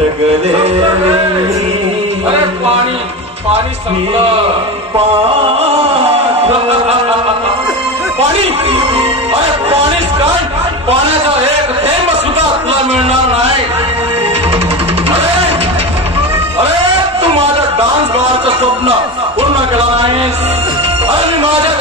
टगले अरे पाणी पाणी संपलं पाणी अरे पाणीच काय पाण्याचा एक थेंब सुद्धा तुला मिळणार नाही अरे अरे तू माझ्या डान्स बारचं स्वप्न पूर्ण केलं नाहीस अरे मी माझ्या